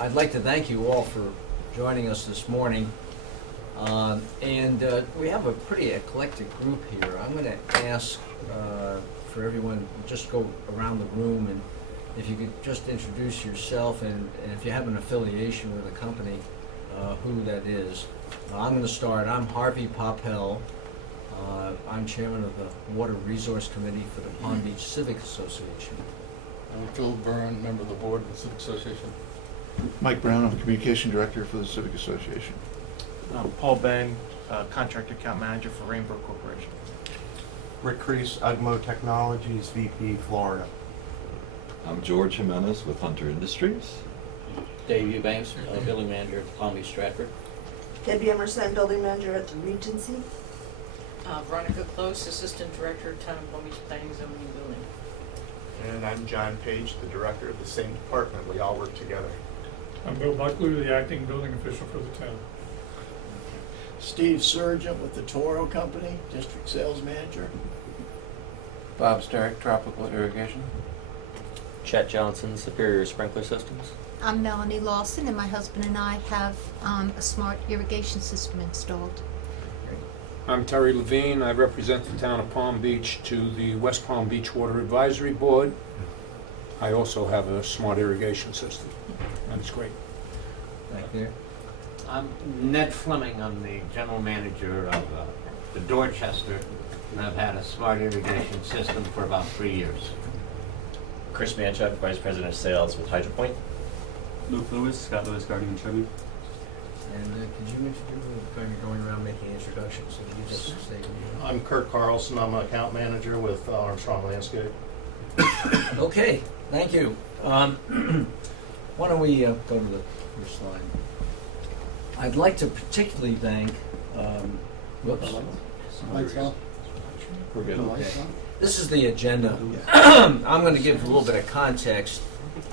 I'd like to thank you all for joining us this morning. We have a pretty eclectic group here. I'm going to ask for everyone, just go around the room, and if you could just introduce yourself and if you have an affiliation with a company, who that is. I'm going to start. I'm Harvey Poppel. I'm chairman of the Water Resource Committee for the Palm Beach Civic Association. I'm Phil Byrne, member of the board of the Civic Association. Mike Brown, I'm the communication director for the Civic Association. Paul Bang, contract account manager for Rainbow Corporation. Rick Crease, Ugmo Technologies, VP, Florida. I'm George Jimenez with Hunter Industries. Dave Eubanks, building manager at Palm Beach Stratford. Debbie Emerson, building manager at the Regency. Veronica Close, assistant director, Town of Palm Beach Planning, Zoning, and Building. And I'm John Page, the director of the same department. We all work together. I'm Bill Buckley, the acting building official for the town. Steve Surgeon with the Toro Company, district sales manager. Bob Stark, Tropical Irrigation. Chet Johnson, Superior Sprinkler Systems. I'm Melanie Lawson, and my husband and I have a smart irrigation system installed. I'm Terry Levine. I represent the town of Palm Beach to the West Palm Beach Water Advisory Board. I also have a smart irrigation system. That's great. Back there. I'm Ned Fleming. I'm the general manager of the Dorchester, and I've had a smart irrigation system for about 3 years. Chris Manchuk, Vice President of Sales with Hydro Point. Luke Lewis, Scott Lewis, Guardian and Tribute. And could you introduce, you're going around making introductions, so could you just say who you are? I'm Kurt Carlson. I'm an account manager with Armstrong Landscape. Okay, thank you. Why don't we go to the first slide? I'd like to particularly thank, whoops. We're good. Okay. This is the agenda. I'm going to give a little bit of context,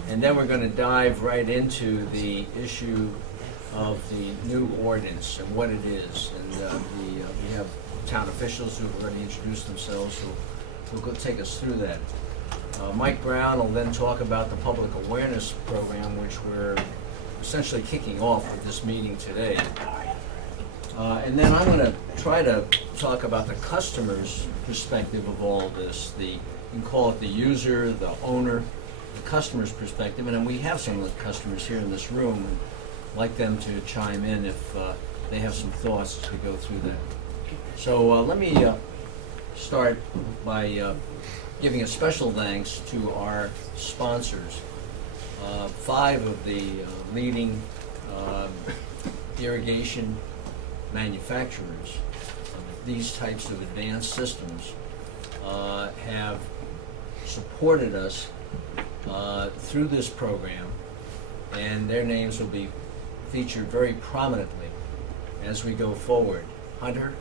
and then we're going to dive right into the issue of the new ordinance and what it is. And we have town officials who have already introduced themselves who will take us through that. Mike Brown will then talk about the public awareness program, which we're essentially kicking off with this meeting today. And then I'm going to try to talk about the customer's perspective of all this. You can call it the user, the owner, the customer's perspective. And then we have some of the customers here in this room, and I'd like them to chime in if they have some thoughts as we go through that. So let me start by giving a special thanks to our sponsors. 5 of the leading irrigation manufacturers of these types of advanced systems have supported us through this program, and their names will be featured very prominently as we go forward. Hunter,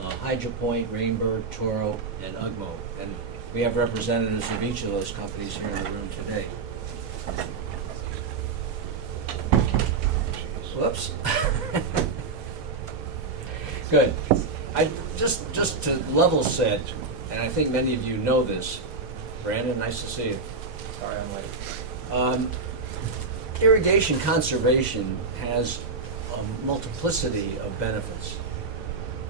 Hydro Point, Rainbird, Toro, and Ugmo. And we have representatives of each of those companies here in the room today. Whoops. Good. Just to level set, and I think many of you know this. Brandon, nice to see you. Sorry I'm late. Irrigation conservation has a multiplicity of benefits.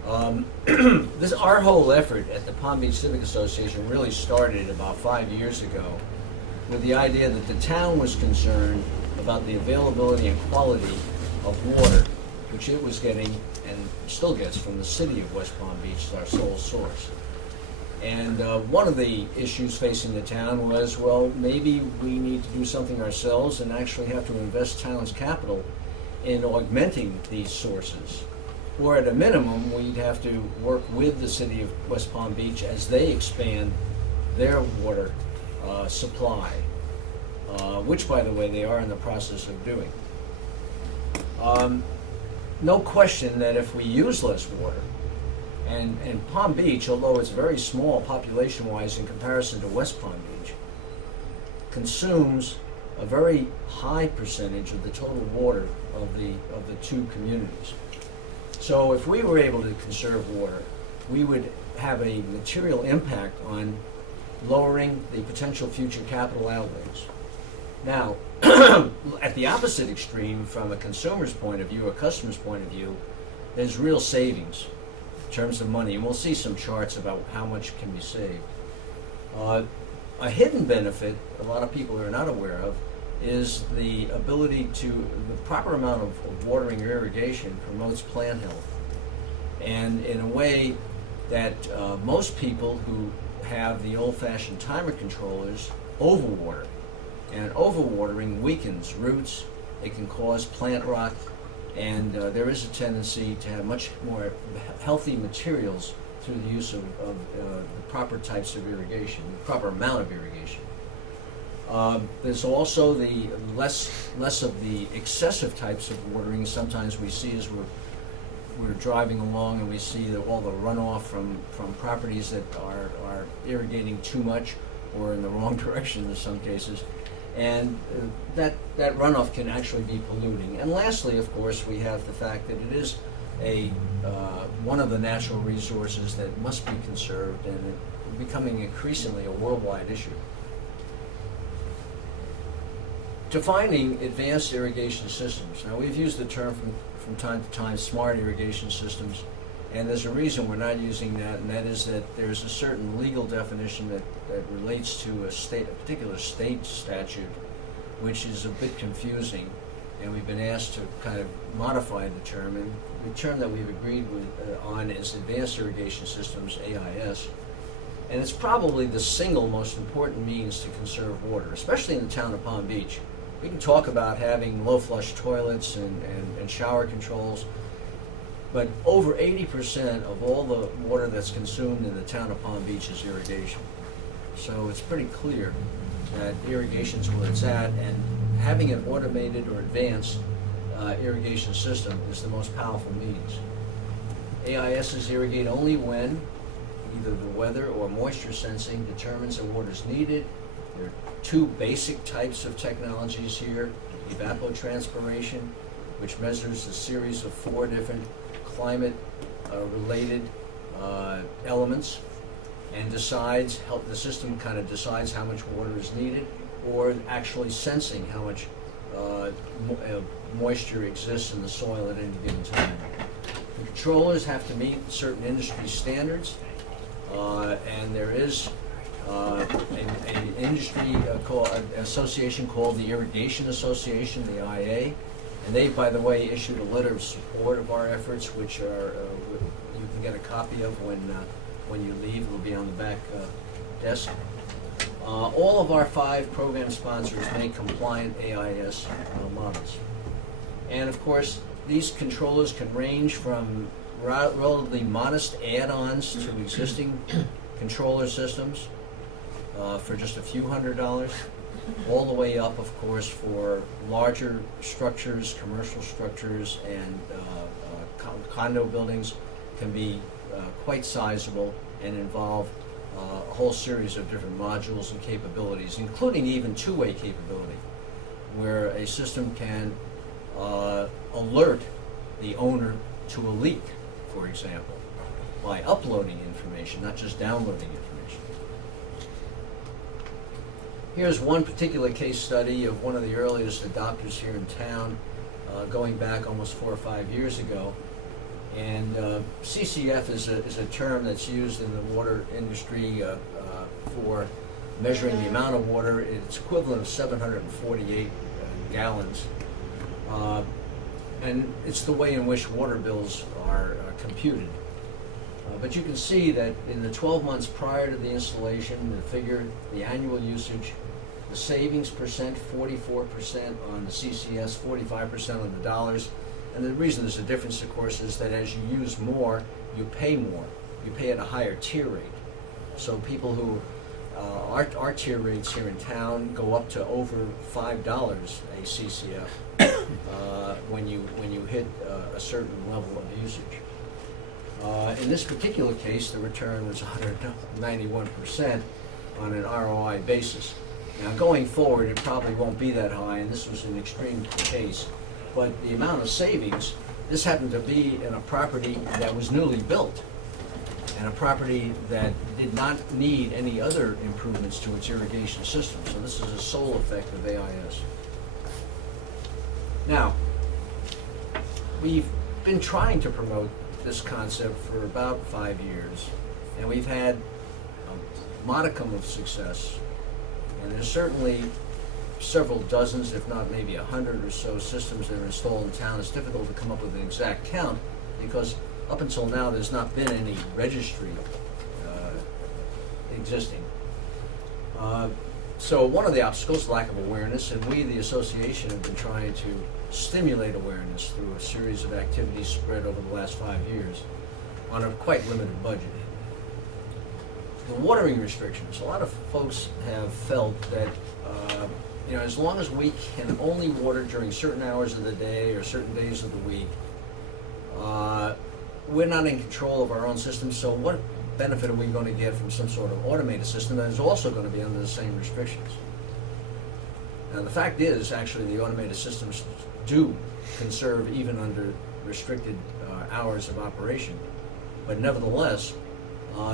Our whole effort at the Palm Beach Civic Association really started about 5 years ago with the idea that the town was concerned about the availability and quality of water, which it was getting and still gets from the city of West Palm Beach as our sole source. And one of the issues facing the town was, well, maybe we need to do something ourselves and actually have to invest town's capital in augmenting these sources. Or at a minimum, we'd have to work with the city of West Palm Beach as they expand their water supply, which, by the way, they are in the process of doing. No question that if we use less water, and Palm Beach, although it's very small population-wise in comparison to West Palm Beach, consumes a very high percentage of the total water of the 2 communities. So if we were able to conserve water, we would have a material impact on lowering the potential future capital outlays. Now, at the opposite extreme, from a consumer's point of view, a customer's point of view, there's real savings in terms of money, and we'll see some charts about how much can be saved. A hidden benefit a lot of people are not aware of is the ability to, the proper amount of watering or irrigation promotes plant health. And in a way that most people who have the old-fashioned timer controllers overwater. And overwatering weakens roots, it can cause plant rot, and there is a tendency to have much more healthy materials through the use of the proper types of irrigation, the proper amount of irrigation. There's also the less of the excessive types of watering. Sometimes we see as we're driving along and we see all the runoff from properties that are irrigating too much or in the wrong direction in some cases. And that runoff can actually be polluting. And lastly, of course, we have the fact that it is one of the natural resources that must be conserved, and it's becoming increasingly a worldwide issue. Defining advanced irrigation systems. Now, we've used the term from time to time, smart irrigation systems, and there's a reason we're not using that, and that is that there's a certain legal definition that relates to a particular state statute, which is a bit confusing, and we've been asked to kind of modify the term, and the term that we've agreed on is Advanced Irrigation Systems, AIS, and it's probably the single most important means to conserve water, especially in the town of Palm Beach. We can talk about having low flush toilets and shower controls, but over 80% of all the water that's consumed in the town of Palm Beach is irrigation. So it's pretty clear that irrigation is where it's at, and having an automated or advanced irrigation system is the most powerful means. AISs irrigate only when either the weather or moisture sensing determines that water is needed. There are two basic types of technologies here: evapotranspiration, which measures a series of 4 different climate-related elements, and the system kind of decides how much water is needed, or actually sensing how much moisture exists in the soil at any given time. The controllers have to meet certain industry standards, and there is an industry association called the Irrigation Association, the IA, and they, by the way, issued a letter of support of our efforts, which are you can get a copy of when you leave. It will be on the back desk. All of our 5 program sponsors make compliant AIS models, and of course, these controllers can range from relatively modest add-ons to existing controller systems for just a few $100s, all the way up, of course, for larger structures, commercial structures, and condo buildings can be quite sizable and involve a whole series of different modules and capabilities, including even two-way capability, where a system can alert the owner to a leak, for example, by uploading information, not just downloading information. Here's one particular case study of one of the earliest adopters here in town, going back almost 4 or 5 years ago. And CCF is a term that's used in the water industry for measuring the amount of water. It's equivalent of 748 gallons. And it's the way in which water bills are computed. But you can see that in the 12 months prior to the installation, the annual usage, the savings percent, 44% on the CCS, 45% on the dollars. And the reason there's a difference, of course, is that as you use more, you pay more. You pay at a higher tier rate. So people who, our tier rates here in town go up to over $5 a CCF when you hit a certain level of usage. In this particular case, the return was 191% on an ROI basis. Now, going forward, it probably won't be that high, and this was an extreme case. But the amount of savings, this happened to be in a property that was newly built, and a property that did not need any other improvements to its irrigation system. So this is a sole effect of AIS. Now, we've been trying to promote this concept for about 5 years, and we've had a modicum of success. And there's certainly several dozens, if not maybe 100 or so systems that are installed in town. It's difficult to come up with an exact count because up until now there's not been any registry existing. So one of the obstacles, lack of awareness, and we, the association, have been trying to stimulate awareness through a series of activities spread over the last 5 years on a quite limited budget. The watering restrictions, a lot of folks have felt that as long as we can only water during certain hours of the day or certain days of the week, we're not in control of our own system, so what benefit are we going to get from some sort of automated system that is also going to be under the same restrictions? Now, the fact is, actually, the automated systems do conserve even under restricted hours of operation, but nevertheless,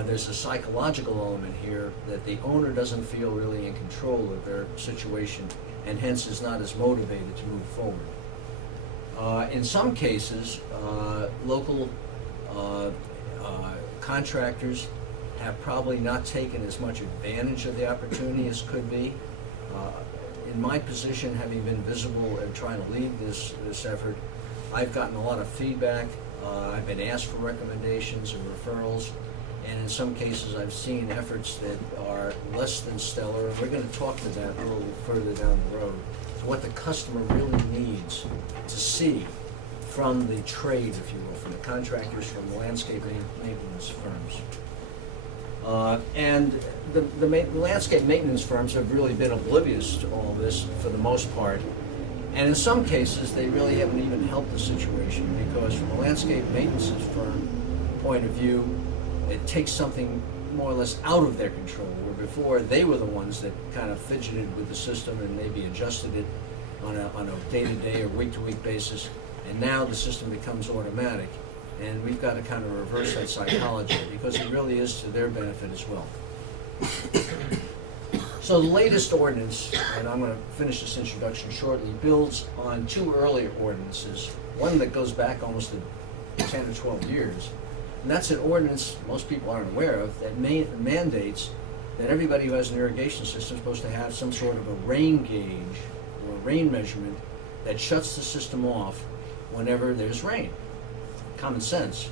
there's a psychological element here that the owner doesn't feel really in control of their situation and hence is not as motivated to move forward. In some cases, local contractors have probably not taken as much advantage of the opportunity as could be. In my position, having been visible and trying to lead this effort, I've gotten a lot of feedback. I've been asked for recommendations and referrals. And in some cases, I've seen efforts that are less than stellar. And we're going to talk to that a little further down the road. So what the customer really needs to see from the trade, if you will, from the contractors, from the landscape maintenance firms. And the landscape maintenance firms have really been oblivious to all this for the most part. And in some cases, they really haven't even helped the situation because from a landscape maintenance firm point of view, it takes something more or less out of their control, where before they were the ones that kind of fidgeted with the system and maybe adjusted it on a day-to-day or week-to-week basis, and now the system becomes automatic. And we've got to kind of reverse that psychology because it really is to their benefit as well. So the latest ordinance, and I'm going to finish this introduction shortly, builds on two earlier ordinances, one that goes back almost to 10 or 12 years. And that's an ordinance most people aren't aware of that mandates that everybody who has an irrigation system is supposed to have some sort of a rain gauge or a rain measurement that shuts the system off whenever there's rain. Common sense.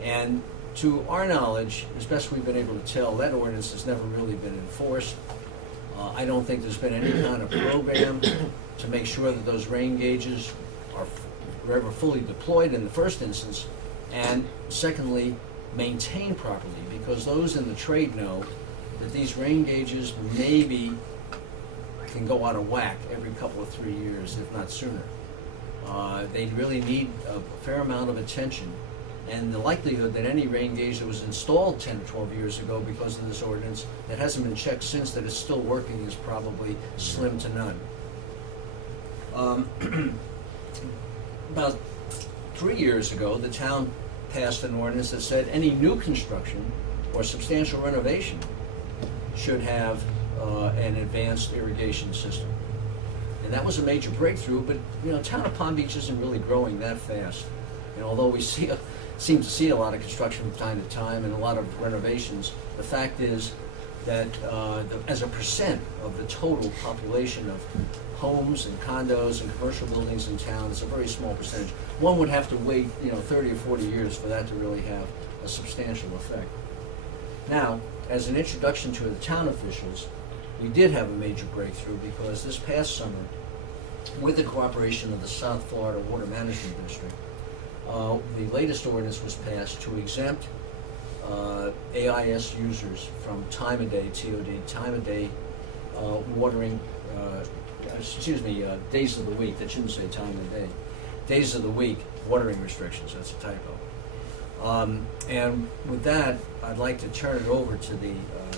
And to our knowledge, as best we've been able to tell, that ordinance has never really been enforced. I don't think there's been any kind of program to make sure that those rain gauges are ever fully deployed in the first instance, and secondly, maintained properly, because those in the trade know that these rain gauges maybe can go out of whack every couple of 3 years, if not sooner. They really need a fair amount of attention, and the likelihood that any rain gauge that was installed 10 or 12 years ago because of this ordinance that hasn't been checked since that it's still working is probably slim to none. About 3 years ago, the town passed an ordinance that said any new construction or substantial renovation should have an advanced irrigation system. And that was a major breakthrough, but town of Palm Beach isn't really growing that fast. And although we seem to see a lot of construction from time to time and a lot of renovations, the fact is that as a percent of the total population of homes and condos and commercial buildings in town, it's a very small percentage. One would have to wait 30 or 40 years for that to really have a substantial effect. Now, as an introduction to the town officials, we did have a major breakthrough because this past summer, with the cooperation of the South Florida Water Management District, the latest ordinance was passed to exempt AIS users from time of day, TOD, time of day watering, days of the week. That shouldn't say time of day. Days of the week watering restrictions. That's a typo. And with that, I'd like to turn it over to the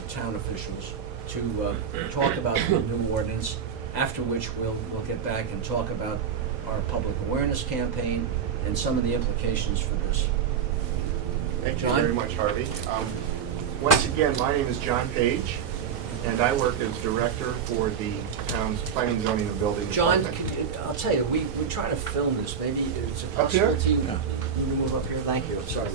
town officials to talk about the new ordinance, after which we'll get back and talk about our public awareness campaign and some of the implications for this. Thank you very much, Harvey. Once again, my name is John Page, and I work as director for the town's planning, zoning, and building John, department. I'll tell you, we try to film this. Maybe it's a Up here? possibility. You move up here. Thank you. I'm sorry.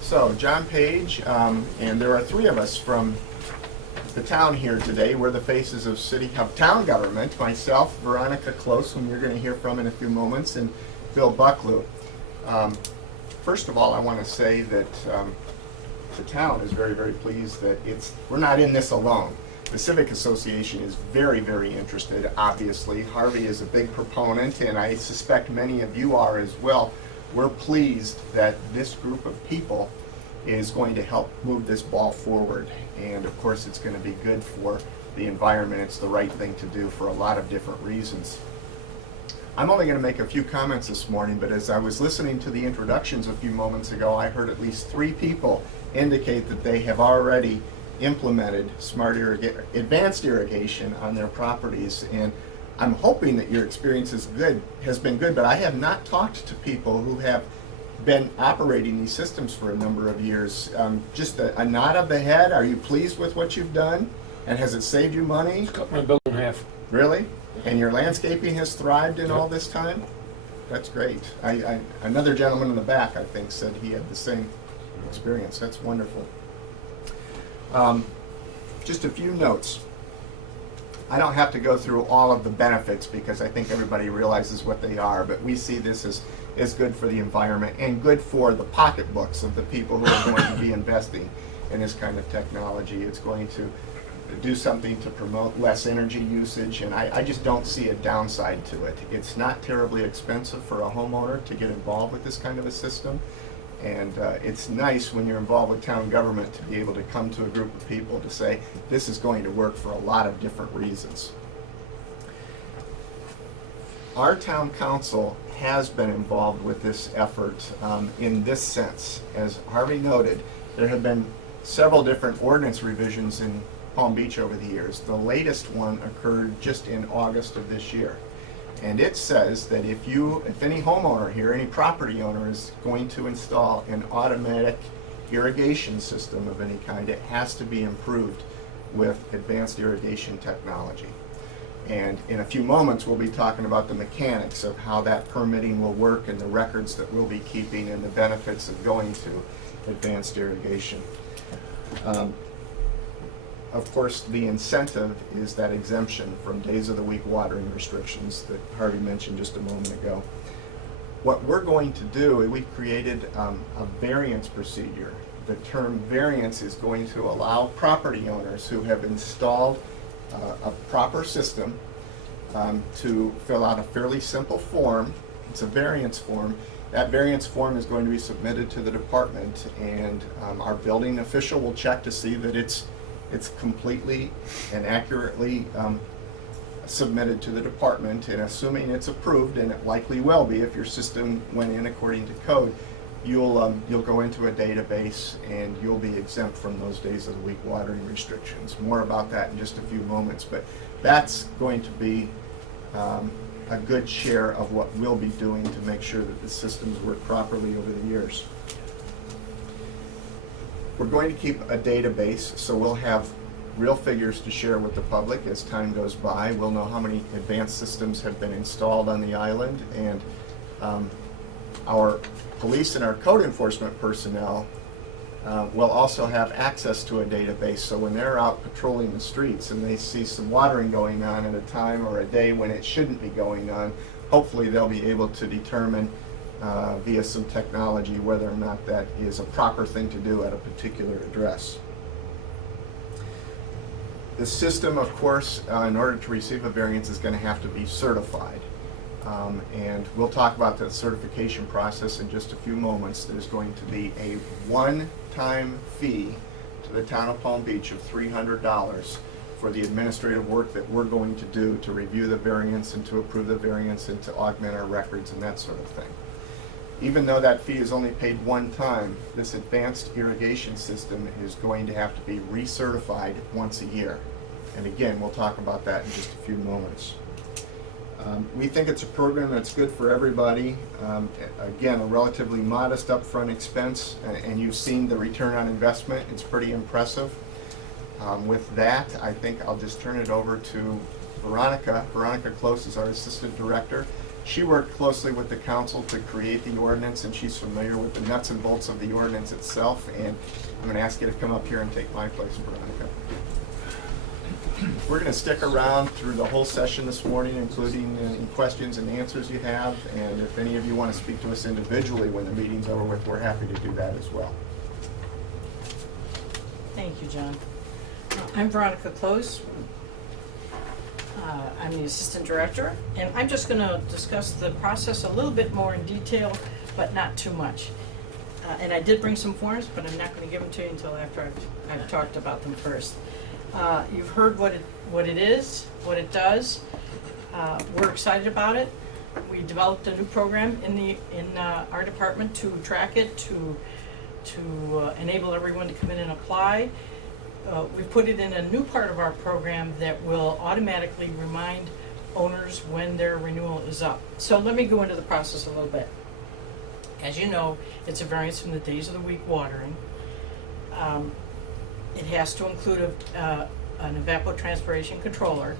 So, John Page, and there are three of us from the town here today. We're the faces of town government. Myself, Veronica Close, whom you're going to hear from in a few moments, and Bill Bucklew. First of all, I want to say that the town is very, very pleased that we're not in this alone. The Civic Association is very, very interested, obviously. Harvey is a big proponent, and I suspect many of you are as well. We're pleased that this group of people is going to help move this ball forward. And of course, it's going to be good for the environment. It's the right thing to do for a lot of different reasons. I'm only going to make a few comments this morning, but as I was listening to the introductions a few moments ago, I heard at least 3 people indicate that they have already implemented advanced irrigation on their properties. And I'm hoping that your experience has been good, but I have not talked to people who have been operating these systems for a number of years. Just a nod of the head. Are you pleased with what you've done? And has it saved you money? It's cut my bill in half. Really? And your landscaping has thrived in all this time? That's great. Another gentleman in the back, I think, said he had the same experience. That's wonderful. Just a few notes. I don't have to go through all of the benefits because I think everybody realizes what they are, but we see this as good for the environment and good for the pocketbooks of the people who are going to be investing in this kind of technology. It's going to do something to promote less energy usage, and I just don't see a downside to it. It's not terribly expensive for a homeowner to get involved with this kind of a system, and it's nice when you're involved with town government to be able to come to a group of people to say, this is going to work for a lot of different reasons. Our town council has been involved with this effort in this sense. As Harvey noted, there have been several different ordinance revisions in Palm Beach over the years. The latest one occurred just in August of this year. And it says that if any homeowner here, any property owner is going to install an automatic irrigation system of any kind, it has to be improved with advanced irrigation technology. And in a few moments, we'll be talking about the mechanics of how that permitting will work and the records that we'll be keeping and the benefits of going to advanced irrigation. Of course, the incentive is that exemption from days of the week watering restrictions that Harvey mentioned just a moment ago. What we're going to do, we created a variance procedure. The term variance is going to allow property owners who have installed a proper system to fill out a fairly simple form. It's a variance form. That variance form is going to be submitted to the department, and our building official will check to see that it's completely and accurately submitted to the department, and assuming it's approved, and it likely will be if your system went in according to code, you'll go into a database and you'll be exempt from those days of the week watering restrictions. More about that in just a few moments, but that's going to be a good share of what we'll be doing to make sure that the systems work properly over the years. We're going to keep a database, so we'll have real figures to share with the public as time goes by. We'll know how many advanced systems have been installed on the island, and our police and our code enforcement personnel will also have access to a database, so when they're out patrolling the streets and they see some watering going on at a time or a day when it shouldn't be going on, hopefully they'll be able to determine via some technology whether or not that is a proper thing to do at a particular address. The system, of course, in order to receive a variance, is going to have to be certified. And we'll talk about the certification process in just a few moments. There's going to be a one-time fee to the town of Palm Beach of $300 for the administrative work that we're going to do to review the variance and to approve the variance and to augment our records and that sort of thing. Even though that fee is only paid one time, this advanced irrigation system is going to have to be recertified once a year. And again, we'll talk about that in just a few moments. We think it's a program that's good for everybody. Again, a relatively modest upfront expense, and you've seen the return on investment. It's pretty impressive. With that, I think I'll just turn it over to Veronica. Veronica Close is our Assistant Director. She worked closely with the council to create the ordinance, and she's familiar with the nuts and bolts of the ordinance itself. And I'm going to ask you to come up here and take my place, Veronica. We're going to stick around through the whole session this morning, including any questions and answers you have. And if any of you want to speak to us individually when the meeting's over with, we're happy to do that as well. Thank you, John. I'm Veronica Close. I'm the Assistant Director, and I'm just going to discuss the process a little bit more in detail, but not too much. And I did bring some forms, but I'm not going to give them to you until after I've talked about them first. You've heard what it is, what it does. We're excited about it. We developed a new program in our department to track it, to enable everyone to come in and apply. We put it in a new part of our program that will automatically remind owners when their renewal is up. So let me go into the process a little bit. As you know, it's a variance from the days of the week watering. It has to include an evapotranspiration controller.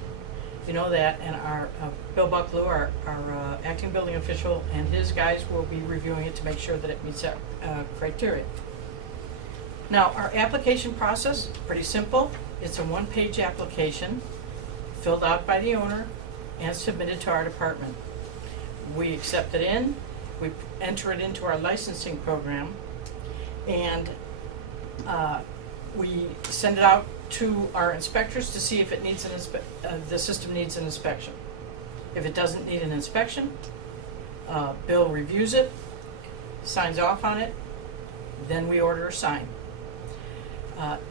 You know that, and our Bill Bucklew, our acting building official, and his guys will be reviewing it to make sure that it meets that criteria. Now, our application process, pretty simple. It's a one-page application filled out by the owner and submitted to our department. We accept it in, we enter it into our licensing program, and we send it out to our inspectors to see if it needs the system needs an inspection. If it doesn't need an inspection, Bill reviews it, signs off on it, then we order a sign.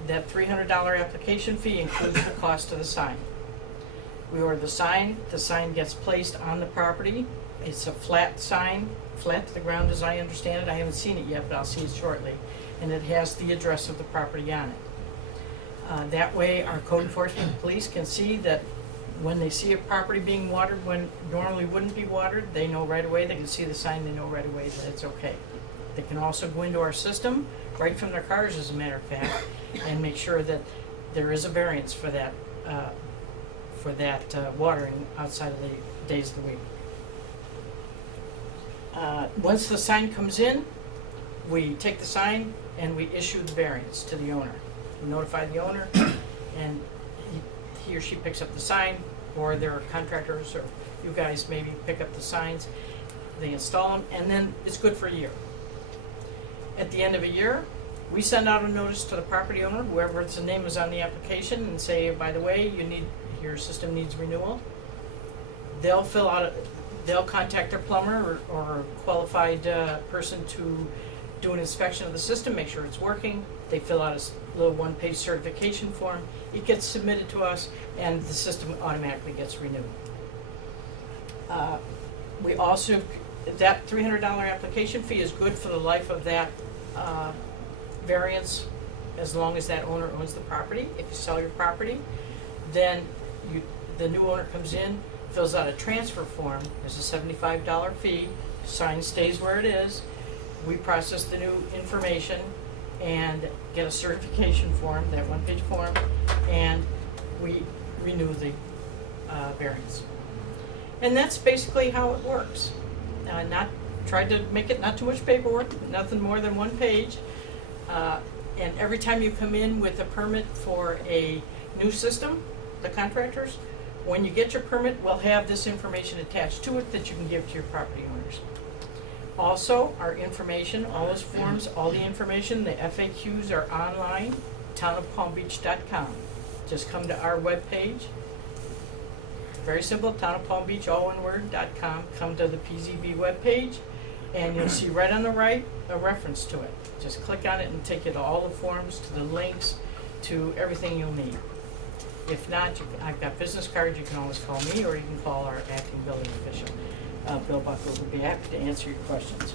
That $300 application fee includes the cost of the sign. We order the sign gets placed on the property. It's a flat sign, flat to the ground as I understand it. I haven't seen it yet, but I'll see it shortly. And it has the address of the property on it. That way our code enforcement police can see that when they see a property being watered when normally wouldn't be watered, they know right away. They can see the sign, they know right away that it's okay. They can also go into our system right from their cars, as a matter of fact, and make sure that there is a variance for that watering outside of the days of the week. Once the sign comes in, we take the sign and we issue the variance to the owner. We notify the owner, and he or she picks up the sign, or their contractors or you guys maybe pick up the signs. They install them, and then it's good for a year. At the end of a year, we send out a notice to the property owner, whoever's name is on the application, and say, by the way, your system needs renewal. They'll contact their plumber or a qualified person to do an inspection of the system, make sure it's working. They fill out a little one-page certification form. It gets submitted to us, and the system automatically gets renewed. We also, that $300 application fee is good for the life of that variance, as long as that owner owns the property. If you sell your property, then the new owner comes in, fills out a transfer form. There's a $75 fee. Sign stays where it is. We process the new information and get a certification form, that one-page form, and we renew the variance. And that's basically how it works. Tried to make it not too much paperwork, nothing more than one page. And every time you come in with a permit for a new system, the contractors, when you get your permit, we'll have this information attached to it that you can give to your property owners. Also, our information, all those forms, all the information, the FAQs are online, townofpalmbeach.com. Just come to our webpage. Very simple, townofpalmbeach, all one word, .com. Come to the PZB webpage, and you'll see right on the right a reference to it. Just click on it and take you to all the forms, to the links, to everything you'll need. If not, I've got business cards. You can always call me, or you can call our acting building official. Bill Bucklew would be happy to answer your questions.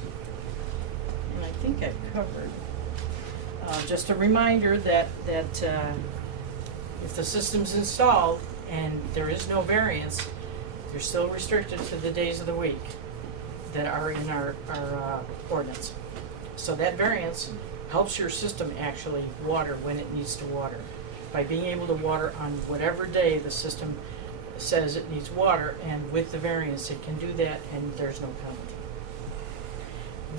And I think I've covered. Just a reminder that if the system's installed and there is no variance, They're still restricted to the days of the week that are in our ordinance. So that variance helps your system actually water when it needs to water. By being able to water on whatever day the system says it needs water, and with the variance it can do that and there's no penalty.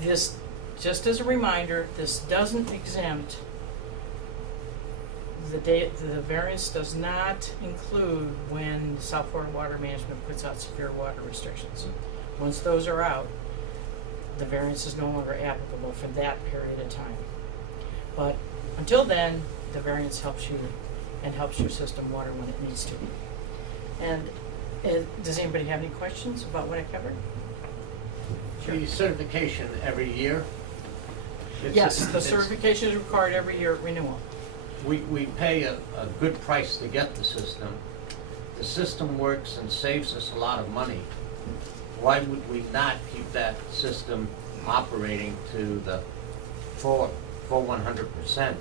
This, just as a reminder, this doesn't exempt the variance does not include when South Florida Water Management puts out severe water restrictions. Once those are out, the variance is no longer applicable for that period of time. But until then, the variance helps you and helps your system water when it needs to. And does anybody have any questions about what I covered? The certification every year? Yes, the certification is required every year at renewal. We pay a good price to get the system. The system works and saves us a lot of money. Why would we not keep that system operating to the full 100%?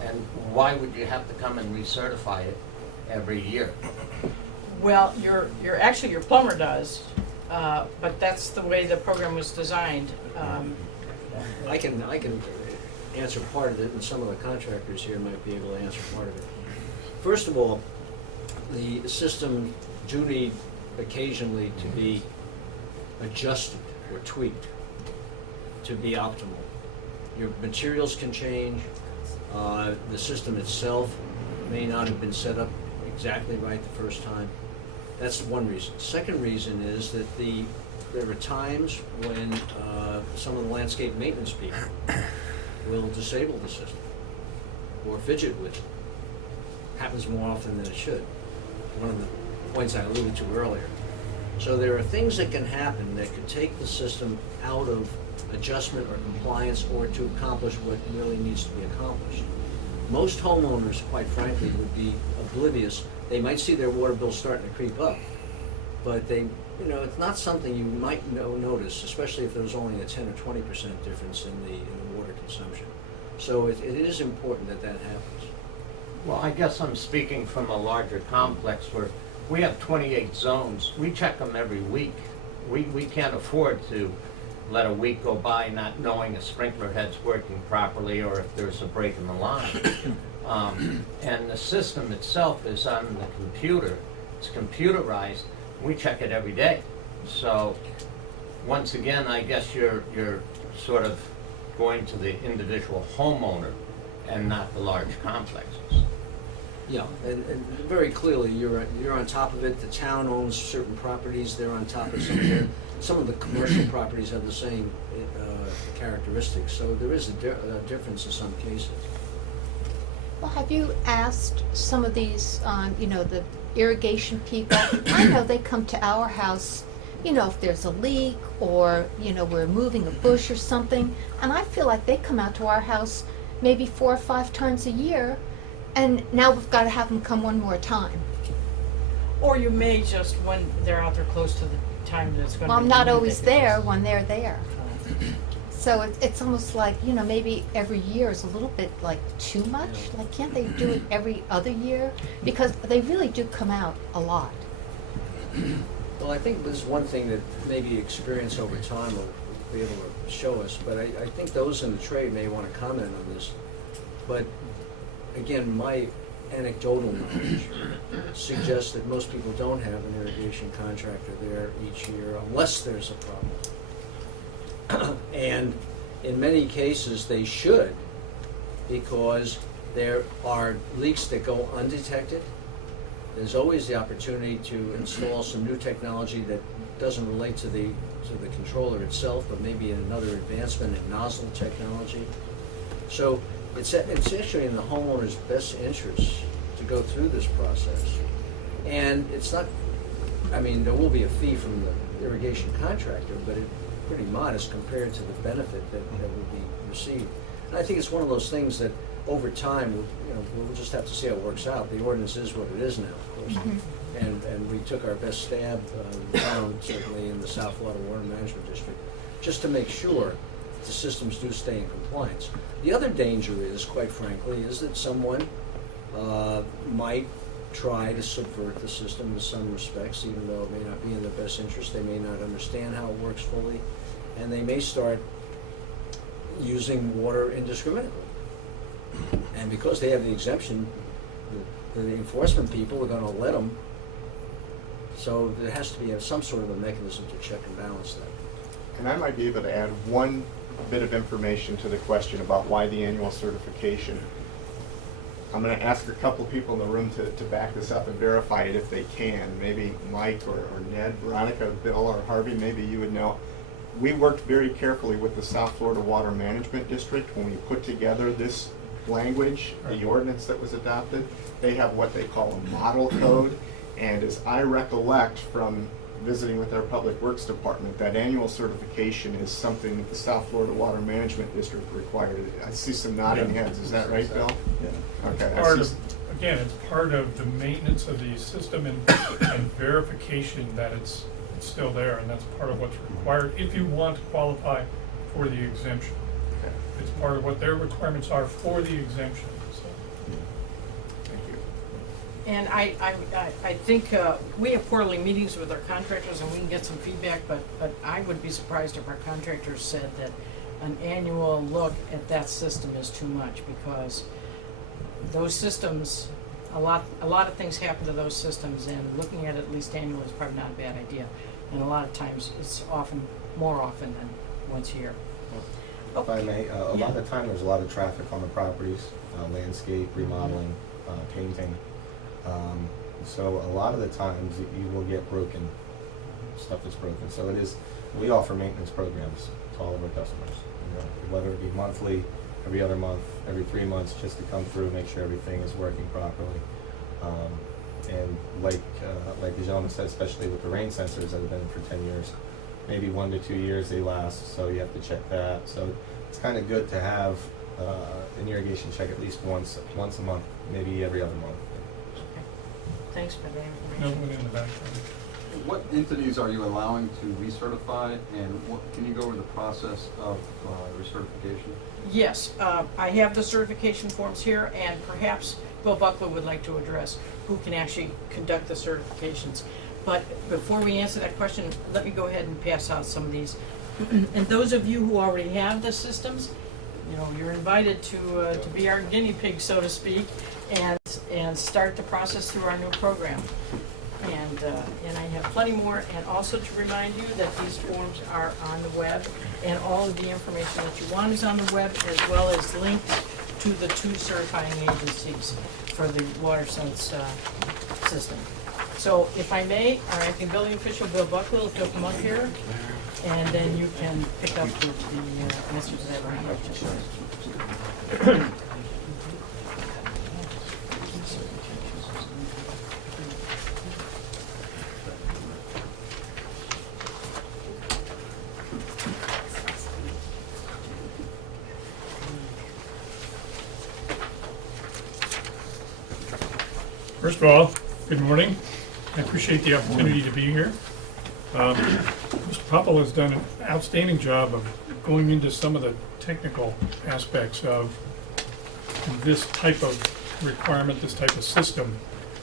And why would you have to come and recertify it every year? Well, your plumber does, but that's the way the program was designed. I can answer part of it, and some of the contractors here might be able to answer part of it. First of all, the systems do need occasionally to be adjusted or tweaked to be optimal. Your materials can change. The system itself may not have been set up exactly right the first time. That's one reason. Second reason is that there are times when some of the landscape maintenance people will disable the system or fidget with it. Happens more often than it should. One of the points I alluded to earlier. So there are things that can happen that could take the system out of adjustment or compliance or to accomplish what really needs to be accomplished. Most homeowners, quite frankly, would be oblivious. They might see their water bill starting to creep up, but it's not something you might notice, especially if there's only a 10 or 20% difference in the water consumption. So it is important that happens. Well, I guess I'm speaking from a larger complex where we have 28 zones. We check them every week. We can't afford to let a week go by not knowing a sprinkler head's working properly or if there's a break in the line. And the system itself is on the computer. It's computerized. We check it every day. So once again, I guess you're sort of going to the individual homeowner and not the large complexes. Yeah, and very clearly, you're on top of it. The town owns certain properties; they're on top of some of the commercial properties have the same characteristics. So there is a difference in some cases. Well, have you asked some of these, the irrigation people? I know they come to our house, if there's a leak or, we're moving a bush or something, and I feel like they come out to our house maybe 4 or 5 times a year. And now we've got to have them come one more time. Or you may just, when they're out there close to the time that it's going to be. Well, I'm not always there when they're there. So it's almost like, maybe every year is a little bit like too much. Like, can't they do it every other year? Because they really do come out a lot. Well, I think this is one thing that maybe experience over time will be able to show us. But I think those in the trade may want to comment on this. But again, my anecdotal knowledge suggests that most people don't have an irrigation contractor there each year unless there's a problem. And in many cases they should, because there are leaks that go undetected. There's always the opportunity to install some new technology that doesn't relate to the controller itself, but maybe another advancement in nozzle technology. So it's actually in the homeowner's best interest to go through this process. And it's not, there will be a fee from the irrigation contractor, but it's pretty modest compared to the benefit that would be received. And I think it's one of those things that over time, we'll just have to see how it works out. The ordinance is what it is now, of course. Mm-hmm. And we took our best stab down, certainly in the South Florida Water Management District, just to make sure the systems do stay in compliance. The other danger is, quite frankly, is that someone might try to subvert the system in some respects, even though it may not be in their best interest. They may not understand how it works fully, and they may start using water indiscriminately. And because they have the exemption, the enforcement people are gonna let them. So there has to be some sort of a mechanism to check and balance that. And I might be able to add one bit of information to the question about why the annual certification. I'm going to ask a couple people in the room to back this up and verify it if they can. Maybe Mike or Ned, Veronica, Bill, or Harvey, maybe you would know. We worked very carefully with the South Florida Water Management District when we put together this language, the ordinance that was adopted. They have what they call a model code, and as I recollect from visiting with our Public Works Department, that annual certification is something that the South Florida Water Management District required. I see some nodding heads. Is that right, Bill? Yeah. Okay. Part of, again, it's part of the maintenance of the system and verification that it's still there, and that's part of what's required if you want to qualify for the exemption. Okay. It's part of what their requirements are for the exemption. So. Thank you. And I think we have quarterly meetings with our contractors and we can get some feedback, but I would be surprised if our contractors said that an annual look at that system is too much, because those systems, a lot of things happen to those systems, and looking at it at least annually is probably not a bad idea. And a lot of times it's more often than once a year. If I may, a lot of the time there's a lot of traffic on the properties, landscape, remodeling, painting. So a lot of the times you will get broken, stuff that's broken. So we offer maintenance programs to all of our customers, whether it be monthly, every other month, every 3 months, just to come through, make sure everything is working properly. And like the gentleman said, especially with the rain sensors that have been for 10 years, maybe 1 to 2 years they last, so you have to check that. So it's kind of good to have an irrigation check at least once a month, maybe every other month. Okay. Thanks for the No information. one in the back. What entities are you allowing to recertify, and can you go over the process of recertification? Yes, I have the certification forms here, and perhaps Bill Buckler would like to address who can actually conduct the certifications. But before we answer that question, let me go ahead and pass out some of these. And those of you who already have the systems, you're invited to be our guinea pig, so to speak, and start the process through our new program. And I have plenty more, and also to remind you that these forms are on the web, and all of the information that you want is on the web, as well as linked to the 2 certifying agencies for the water sense system. So if I may, our acting building official, Bill Buckler, will come up here, and then you can pick up with the answers to that question. First of all, good morning. I appreciate the opportunity to be here. Mr. Poppel has done an outstanding job of going into some of the technical aspects of this type of requirement, this type of system.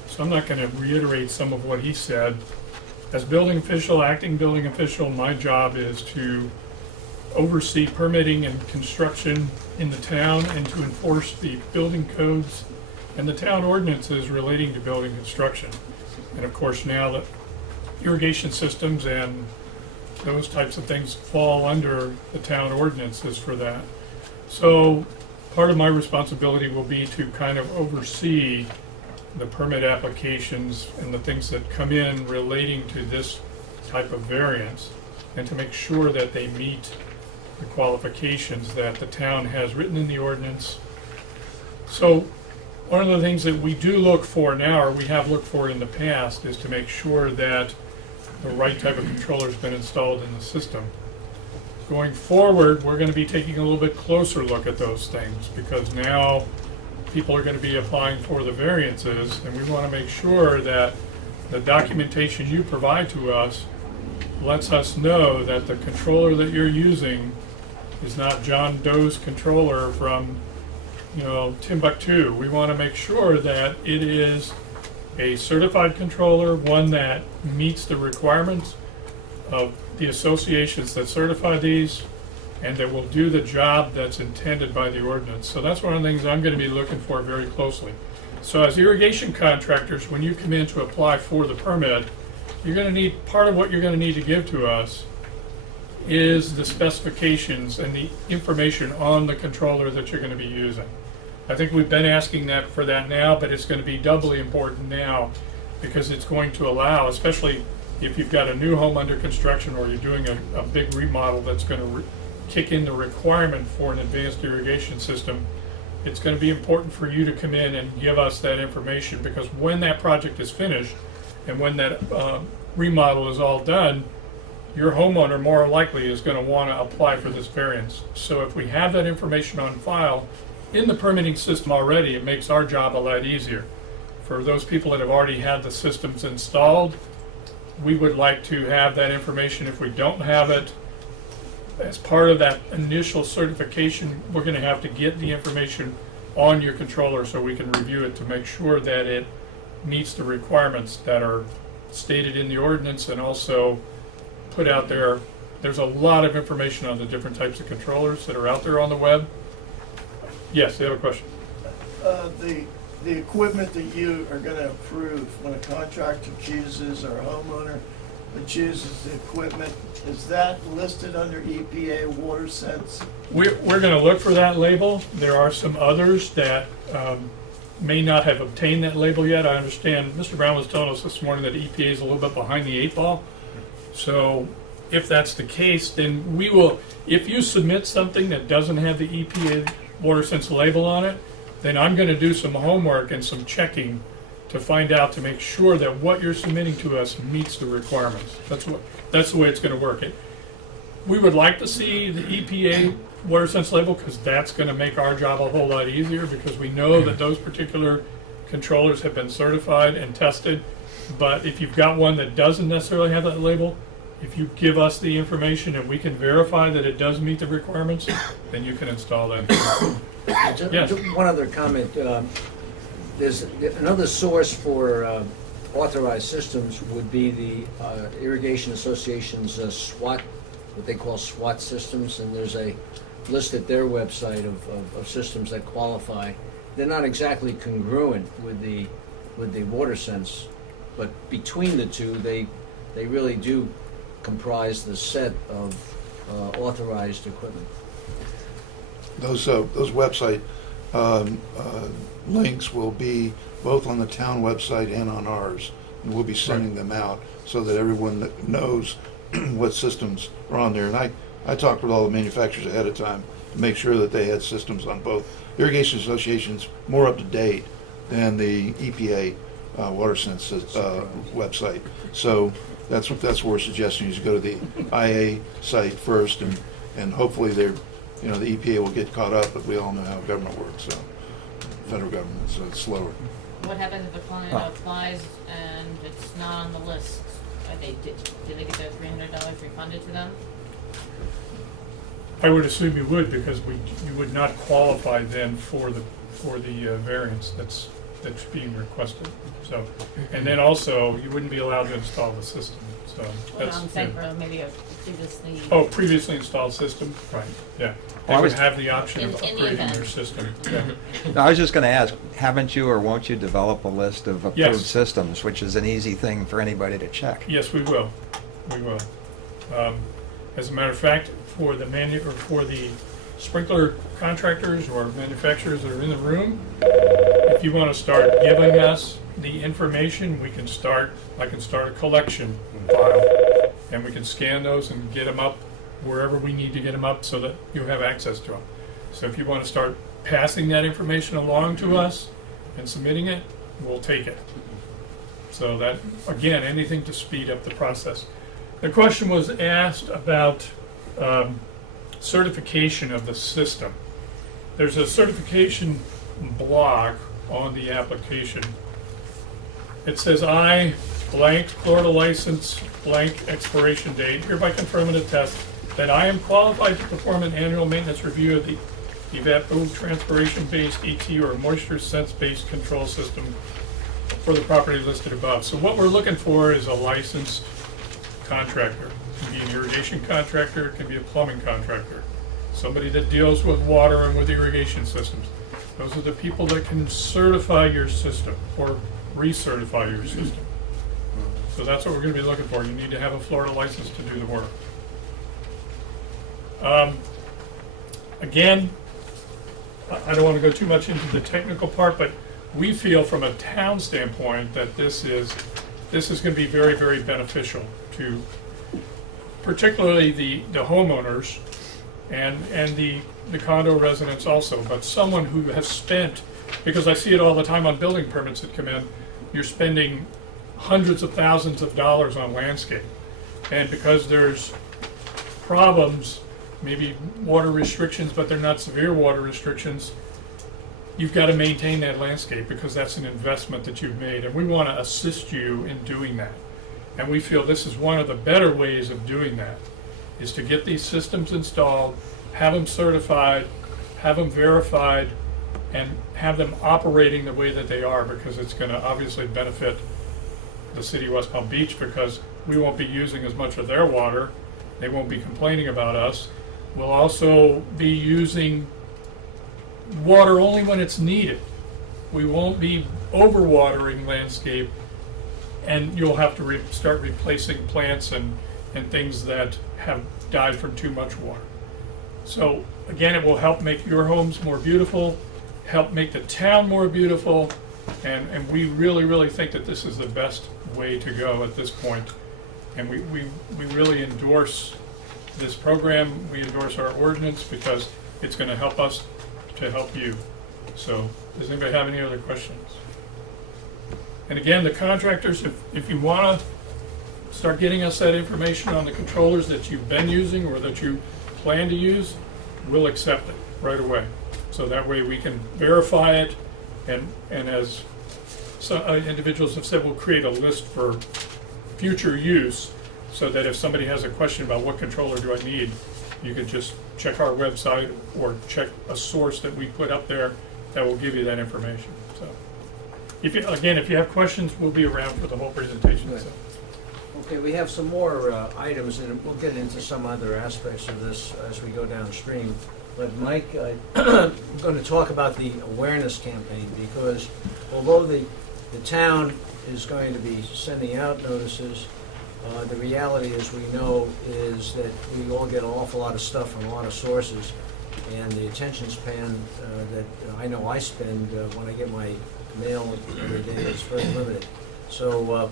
So I'm not going to reiterate some of what he said. As building official, acting building official, my job is to oversee permitting and construction in the town and to enforce the building codes and the town ordinances relating to building construction. And of course now the irrigation systems and those types of things fall under the town ordinances for that. So part of my responsibility will be to kind of oversee the permit applications and the things that come in relating to this type of variance, and to make sure that they meet the qualifications that the town has written in the ordinance. So one of the things that we do look for now, or we have looked for in the past, is to make sure that the right type of controller has been installed in the system. Going forward, we're going to be taking a little bit closer look at those things, because now people are going to be applying for the variances, and we want to make sure that the documentation you provide to us lets us know that the controller that you're using is not John Doe's controller from Timbuktu. We want to make sure that it is a certified controller, one that meets the requirements of the associations that certify these, and that will do the job that's intended by the ordinance. So that's one of the things I'm going to be looking for very closely. So as irrigation contractors, when you come in to apply for the permit, you're going to need, part of what you're going to need to give to us is the specifications and the information on the controller that you're going to be using. I think we've been asking that for that now, but it's going to be doubly important now because it's going to allow, especially if you've got a new home under construction or you're doing a big remodel that's going to kick in the requirement for an advanced irrigation system, it's going to be important for you to come in and give us that information, because when that project is finished and when that remodel is all done, your homeowner more likely is going to want to apply for this variance. So if we have that information on file in the permitting system already, it makes our job a lot easier. For those people that have already had the systems installed, we would like to have that information. If we don't have it, as part of that initial certification, we're going to have to get the information on your controller so we can review it to make sure that it meets the requirements that are stated in the ordinance and also put out there. There's a lot of information on the different types of controllers that are out there on the web. Yes, you have a question? The equipment that you are going to approve when a contractor chooses or a homeowner that chooses the equipment, is that listed under EPA water sense? We're going to look for that label. There are some others that may not have obtained that label yet. I understand Mr. Brown was telling us this morning that EPA is a little bit behind the 8 ball. So if that's the case, then we will, if you submit something that doesn't have the EPA water sense label on it, then I'm going to do some homework and some checking to find out, to make sure that what you're submitting to us meets the requirements. That's the way it's going to work. We would like to see the EPA water sense label, because that's going to make our job a whole lot easier, because we know that those particular controllers have been certified and tested. But if you've got one that doesn't necessarily have that label, if you give us the information and we can verify that it does meet the requirements, then you can install that. Yes. One other comment. There's another source for authorized systems would be the Irrigation Association's SWAT, what they call SWAT systems, and there's a list at their website of systems that qualify. They're not exactly congruent with the water sense, but between the two, they really do comprise the set of authorized equipment. Those website links will be both on the town website and on ours, and we'll be sending them out so that everyone knows what systems are on there. And I talked with all the manufacturers ahead of time to make sure that they had systems on both. Irrigation Association's more up to date than the EPA water sense website. So that's what we're suggesting, is you go to the IA site first, and hopefully the EPA will get caught up, but we all know how government works, so federal government, so it's slower. What happens if a client applies and it's not on the list? Do they get their $300 refunded to them? I would assume you would, because you would not qualify then for the variance that's being requested. So, and then also you wouldn't be allowed to install the system. So that's I'm saying for maybe a previously. Oh, previously installed system, right? Yeah, they would have the option of upgrading their system. Yeah. No, I was just going to ask, haven't you or won't you develop a list of approved systems, which is an easy thing for anybody to check? Yes, we will. We will. As a matter of fact, for the sprinkler contractors or manufacturers that are in the room, if you want to start giving us the information, I can start a collection file, and we can scan those and get them up wherever we need to get them up so that you have access to them. So if you want to start passing that information along to us and submitting it, we'll take it. So that, again, anything to speed up the process. The question was asked about certification of the system. There's a certification block on the application. It says, I, blank, Florida license, blank, expiration date, hereby confirm and attest that I am qualified to perform an annual maintenance review of the Evapotranspiration-based ET or moisture sense-based control system for the property listed above. So what we're looking for is a licensed contractor. It can be an irrigation contractor, it can be a plumbing contractor, somebody that deals with water and with irrigation systems. Those are the people that can certify your system or recertify your system. So that's what we're going to be looking for. You need to have a Florida license to do the work. Again, I don't want to go too much into the technical part, but we feel from a town standpoint that this is going to be very, very beneficial to particularly the homeowners and the condo residents also, but someone who has spent, because I see it all the time on building permits that come in, you're spending hundreds of thousands of dollars on landscape. And because there's problems, maybe water restrictions, but they're not severe water restrictions, you've got to maintain that landscape because that's an investment that you've made. And we want to assist you in doing that. And we feel this is one of the better ways of doing that, is to get these systems installed, have them certified, have them verified, and have them operating the way that they are, because it's going to obviously benefit the city of West Palm Beach, because we won't be using as much of their water. They won't be complaining about us. We'll also be using water only when it's needed. We won't be overwatering landscape, and you'll have to start replacing plants and things that have died from too much water. So again, it will help make your homes more beautiful, help make the town more beautiful, and we really, really think that this is the best way to go at this point. And we really endorse this program. We endorse our ordinance because it's going to help us to help you. So does anybody have any other questions? And again, the contractors, if you want to start getting us that information on the controllers that you've been using or that you plan to use, we'll accept it right away. So that way we can verify it, and as some individuals have said, we'll create a list for future use, so that if somebody has a question about what controller do I need, you can just check our website or check a source that we put up there that will give you that information. So, if you have questions, we'll be around for the whole presentation. So. Okay, we have some more items, and we'll get into some other aspects of this as we go downstream. But Mike, I'm going to talk about the awareness campaign, because although the town is going to be sending out notices, the reality, as we know, is that we all get an awful lot of stuff from a lot of sources, and the attention span that I know I spend when I get my mail every day is very limited. So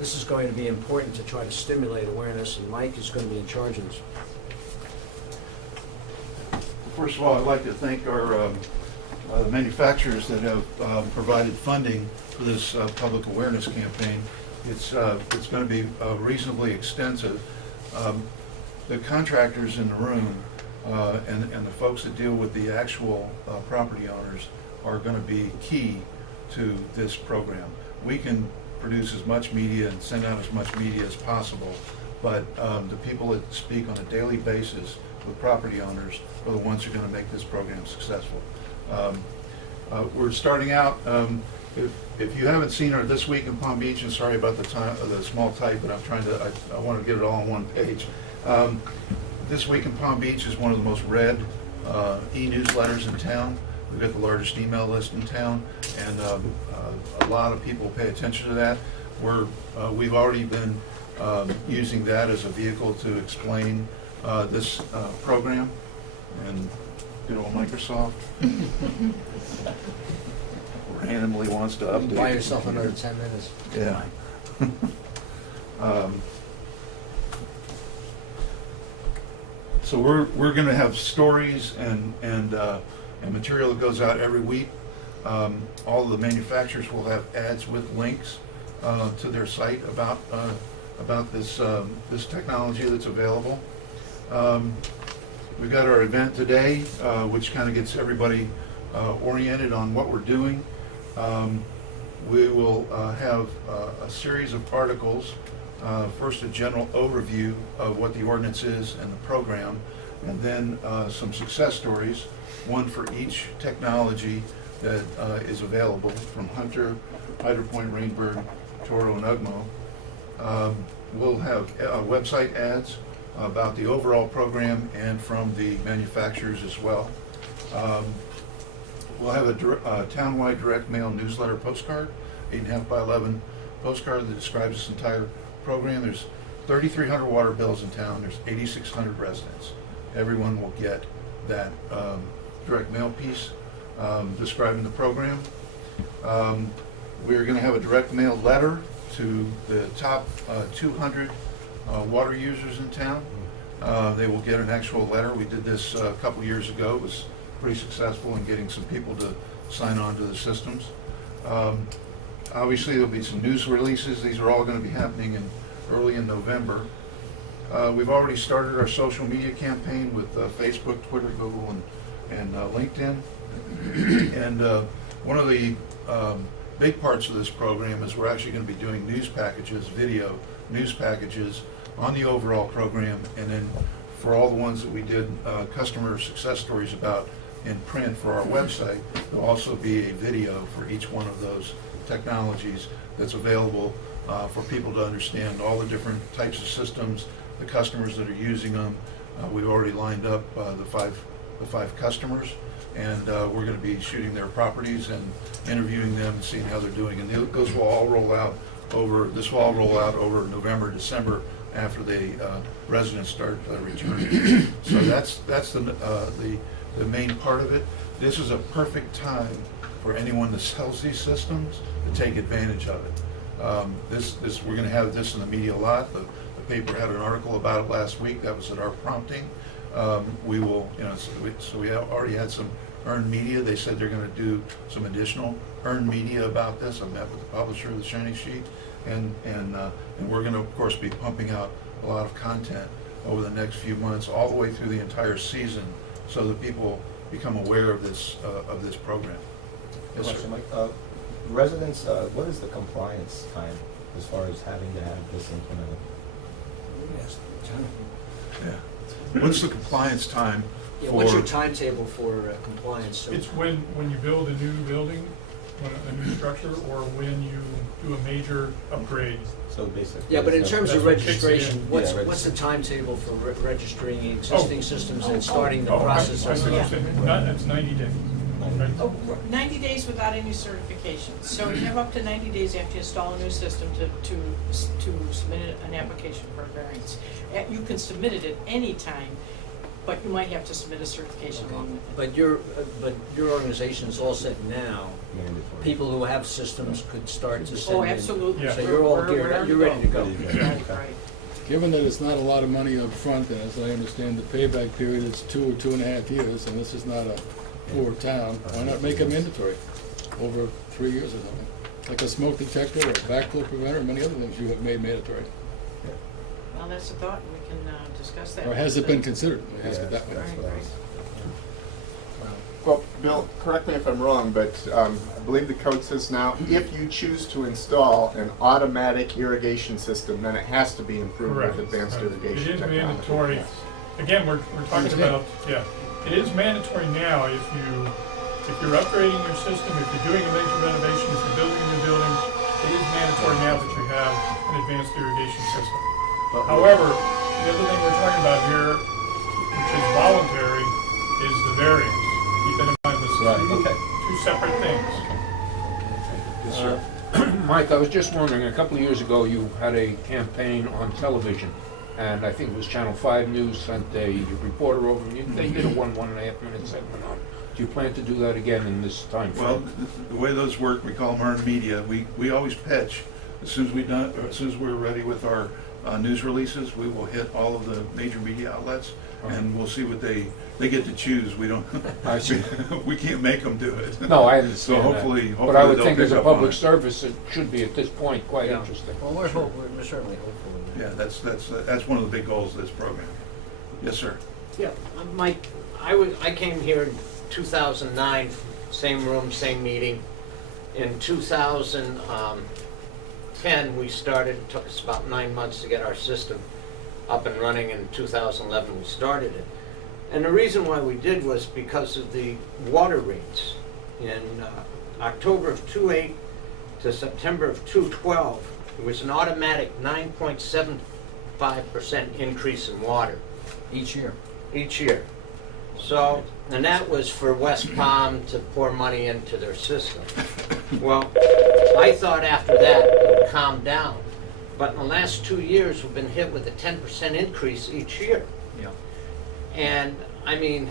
this is going to be important to try to stimulate awareness, and Mike is going to be in charge of this. First of all, I'd like to thank our the manufacturers that have provided funding for this public awareness campaign. It's going to be reasonably extensive. The contractors in the room and the folks that deal with the actual property owners are going to be key to this program. We can produce as much media and send out as much media as possible, but the people that speak on a daily basis with property owners are the ones who are going to make this program successful. We're starting out, if you haven't seen our This Week in Palm Beach, and sorry about the small type, but I want to get it all on one page. This Week in Palm Beach is one of the most read e-newsletters in town. We've got the largest email list in town, and a lot of people pay attention to that. We've already been using that as a vehicle to explain this program, and good old Microsoft randomly wants to update. Buy yourself another 10 minutes. Yeah. So we're going to have stories and material that goes out every week. All of the manufacturers will have ads with links to their site about this technology that's available. We've got our event today, which kind of gets everybody oriented on what we're doing. We will have a series of articles. First, a general overview of what the ordinance is and the program, and then some success stories, one for each technology that is available from Hunter, Hyder Point, Rainburg, Toro, and Ugmo. We'll have website ads about the overall program and from the manufacturers as well. We'll have a townwide direct mail newsletter postcard, 8.5 by 11 postcard that describes this entire program. There's 3,300 water bills in town. There's 8,600 residents. Everyone will get that direct mail piece describing the program. We're going to have a direct mail letter to the top 200 water users in town. They will get an actual letter. We did this a couple years ago. It was pretty successful in getting some people to sign on to the systems. Obviously, there'll be some news releases. These are all going to be happening early in November. We've already started our social media campaign with Facebook, Twitter, Google, and LinkedIn. And one of the big parts of this program is we're actually going to be doing news packages, video news packages on the overall program, and then for all the ones that we did customer success stories about in print for our website, there'll also be a video for each one of those technologies that's available for people to understand all the different types of systems, the customers that are using them. We've already lined up the five customers, and we're going to be shooting their properties and interviewing them and seeing how they're doing. And those will all roll out over November, December, after the residents start returning. So that's the main part of it. This is a perfect time for anyone that sells these systems to take advantage of it. We're going to have this in the media a lot. The paper had an article about it last week. That was at our prompting. We will, so we already had some earned media. They said they're going to do some additional earned media about this. I met with the publisher of the Shiny Sheet, and we're going to, of course, be pumping out a lot of content over the next few months, all the way through the entire season, so that people become aware of this program. Yes, sir. Question, Mike. Residents, what is the compliance time as far as having to have this implemented? Yes. Yeah. What's the compliance time? Yeah, what's your timetable for compliance? It's when you build a new building, a new structure, or when you do a major upgrade. So basically. Yeah, but in terms of registration, what's registration. the timetable for registering existing systems and starting the process of? It's 90 days. Right? 90 days without any certification. So you have up to 90 days after you install a new system to submit an application for a variance. You can submit it at any time, but you might have to submit a certification along with it. But your organization is all set now. Mandatory. People who have systems could start to send in. Absolutely. Yeah. So you're all geared up, you're ready to go. Right. Given that it's not a lot of money up front, and as I understand the payback period is 2 or 2.5 years, and this is not a poor town, why not make it mandatory over 3 years or something? Like a smoke detector or a backflow preventer, many other things you have made mandatory. Well, that's a thought, and we can discuss that. Or has it been considered? Let me ask it that way. Right. Well, Bill, correct me if I'm wrong, but I believe the code says now, if you choose to install an automatic irrigation system, then it has to be improved Correct. with advanced irrigation It is technology. mandatory. Again, we're talking about, it is mandatory now if you're upgrading your system, if you're doing a major renovation, if you're building a new building, it is mandatory now that you have an advanced irrigation system. However, the other thing we're talking about here, which is voluntary, is the variance. Keep in mind, this is two separate things. Yes, sir. Mike, I was just wondering, a couple of years ago, you had a campaign on television, and I think it was Channel 5 News sent a reporter over, and they did a 1.5 minute segment on it. Do you plan to do that again in this time frame? Well, the way those work, we call them earned media. We always pitch as soon as we're ready with our news releases. We will hit all of the major media outlets, and we'll see what they get to choose. We don't. I see. We can't make them do it. No, I understand. So hopefully, but I would they'll think pick as a up on public it. service, it should be at this point quite interesting. Well, we're certainly hopeful. Yeah, that's one of the big goals of this program. Yes, sir. Yeah, Mike, I came here in 2009, same room, same meeting. In 2010, we started, it took us about 9 months to get our system up and running. In 2011, we started it. And the reason why we did was because of the water rates. in October of '08 to September of 2012, it was an automatic 9.75% increase in water. Each year. Each year. So, and that was for West Palm to pour money into their system. Well, I thought after that it would calm down. But in the last 2 years, we've been hit with a 10% increase each year. Yeah. And, I mean,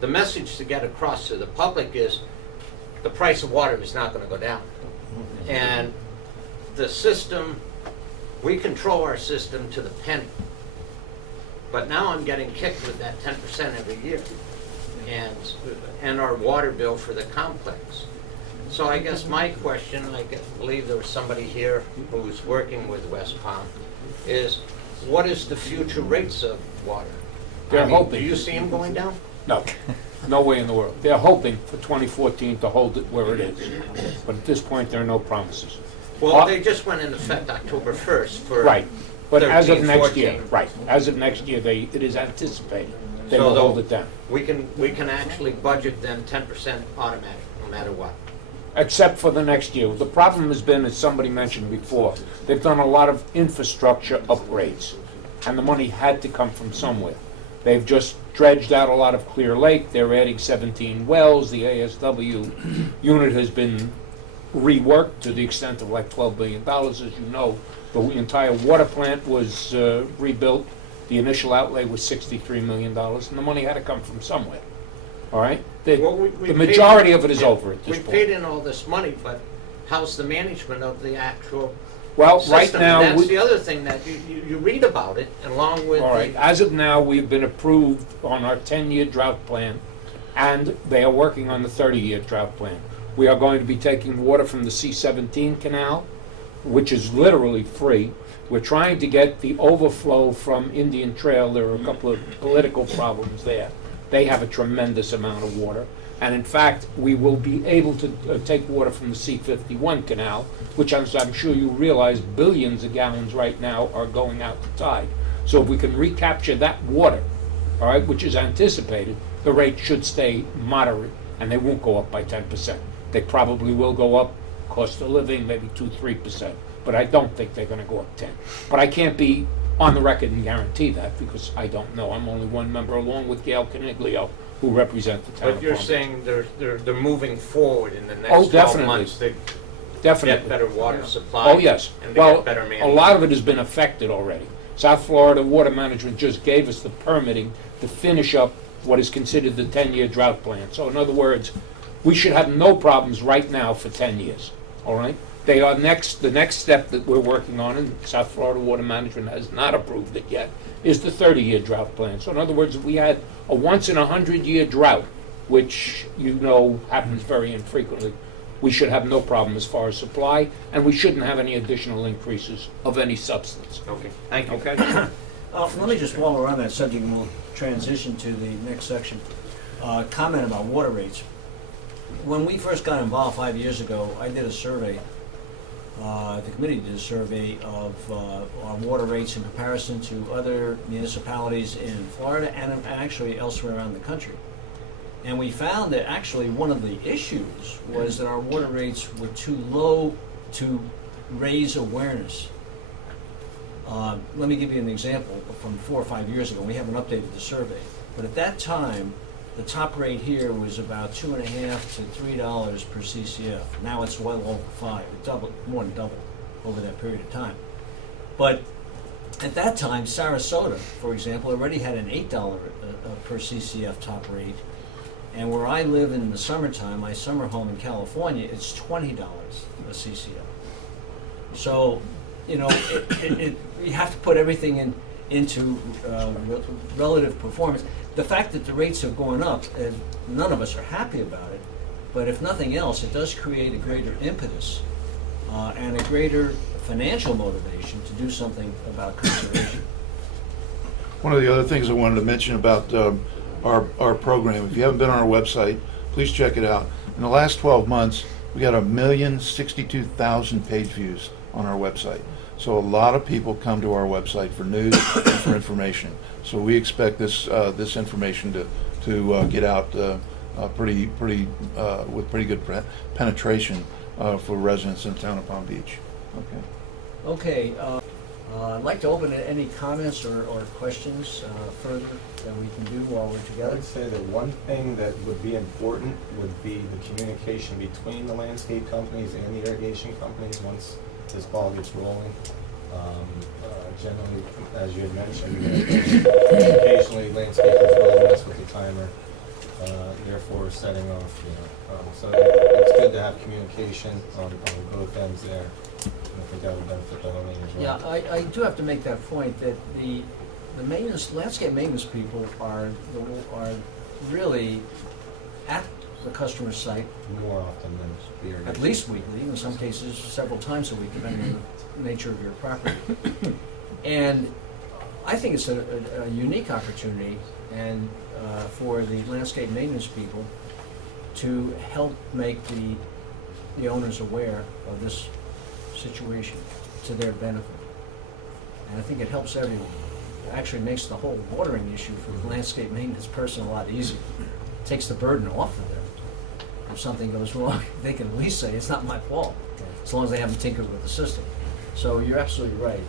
the message to get across to the public is the price of water is not going to go down. And the system, we control our system to the penny. But now I'm getting kicked with that 10% every year, and our water bill for the complex. So I guess my question, believe there was somebody here who's working with West Palm, is what is the future rates of water? They're hoping. Do you see them going down? No, no way in the world. They're hoping for 2014 to hold it where it is. But at this point, there are no promises. Well, they just went into effect October 1st for right. But 13, as of next 14. year, right, as of next year, it is anticipated they So will hold it down. We can actually budget them 10% automatic, no matter what. Except for the next year. The problem has been, as somebody mentioned before, they've done a lot of infrastructure upgrades, and the money had to come from somewhere. They've just dredged out a lot of Clear Lake. They're adding 17 wells. The ASW unit has been reworked to the extent of like $12 billion, as you know. The entire water plant was rebuilt. The initial outlay was $63 million, and the money had to come from somewhere. All right? The majority of it is over at this point. We paid in all this money, but how's the management of the actual system? Right now... That's the other thing that you read about it, along with... All right. As of now, we've been approved on our 10-year drought plan, and they are working on the 30-year drought plan. We are going to be taking water from the C-17 canal, which is literally free. We're trying to get the overflow from Indian Trail. There are a couple of political problems there. They have a tremendous amount of water. And in fact, we will be able to take water from the C-51 canal, which as I'm sure you realize, billions of gallons right now are going out to tide. So if we can recapture that water, all right, which is anticipated, the rate should stay moderate, and they won't go up by 10%. They probably will go up, cost of living, maybe 2-3%. But I don't think they're going to go up 10. But I can't be on the record and guarantee that because I don't know. I'm only one member, along with Gail Caniglio, who represent the town. But you're saying they're moving forward in the next 12 definitely. months to Definitely. get better water supply. Oh, yes. And to Well, get better a management. lot of it has been affected already. South Florida Water Management just gave us the permitting to finish up what is considered the 10-year drought plan. So in other words, we should have no problems right now for 10 years, all right? They are the next step that we're working on, and South Florida Water Management has not approved it yet, is the 30-year drought plan. So in other words, if we had a once-in-a-100-year drought, which you know happens very infrequently, we should have no problem as far as supply, and we shouldn't have any additional increases of any substance. Okay, thank you. Okay? Let me just, while we're on that subject, and we'll transition to the next section, comment about water rates. When we first got involved 5 years ago, I did a survey. The committee did a survey of our water rates in comparison to other municipalities in Florida and actually elsewhere around the country. And we found that actually one of the issues was that our water rates were too low to raise awareness. Let me give you an example from 4 or 5 years ago. We haven't updated the survey. But at that time, the top rate here was about $2.50 to $3 per CCF. Now it's well over $5. It doubled, more than doubled over that period of time. But at that time, Sarasota, for example, already had an $8 per CCF top rate. And where I live in the summertime, my summer home in California, it's $20 a CCF. So, you know, you have to put everything into relative performance. The fact that the rates are going up, and none of us are happy about it, but if nothing else, it does create a greater impetus and a greater financial motivation to do something about conservation. One of the other things I wanted to mention about our program, if you haven't been on our website, please check it out. In the last 12 months, we got 1,062,000 page views on our website. So a lot of people come to our website for news and for information. So we expect this information to get out with pretty good penetration for residents in the town of Palm Beach. Okay. Okay, I'd like to open it. Any comments or questions further that we can do while we're I together? would say that one thing that would be important would be the communication between the landscape companies and the irrigation companies once this ball gets rolling. Generally, as you had mentioned, occasionally landscapers will mess with the timer, therefore setting off, so it's good to have communication on both ends there. I think that would benefit the homeowners as well. Yeah, I do have to make that point that the landscape maintenance people are really at the customer site More often than the irrigation. at least weekly, in some cases several times a week, depending on the nature of your property. And I think it's a unique opportunity and for the landscape maintenance people to help make the owners aware of this situation to their benefit. And I think it helps everyone. It actually makes the whole watering issue for the landscape maintenance person a lot easier. It takes the burden off of them. If something goes wrong, they can at least say, it's not my fault, as long as they haven't tinkered with the system. So you're absolutely right.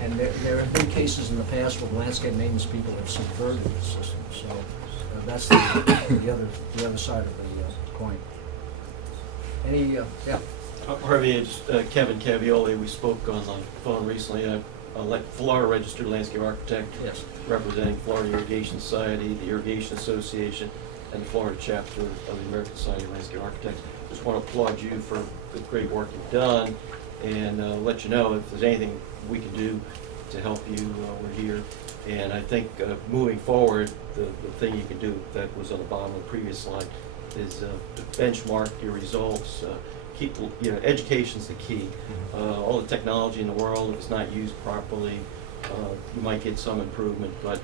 And there have been cases in the past where landscape maintenance people have subverted the system. So that's the other side of the coin. Any, yeah. Harvey, it's Kevin Cavioli. We spoke on the phone recently. I'm a Florida registered landscape architect, yes, representing Florida Irrigation Society, the Irrigation Association, and the Florida chapter of the American Society of Landscape Architects. Just want to applaud you for the great work you've done, and let you know if there's anything we can do to help you, we're here. And I think moving forward, the thing you can do that was on the bottom of the previous slide is to benchmark your results. Keep, education's the key. All the technology in the world, if it's not used properly, you might get some improvement, but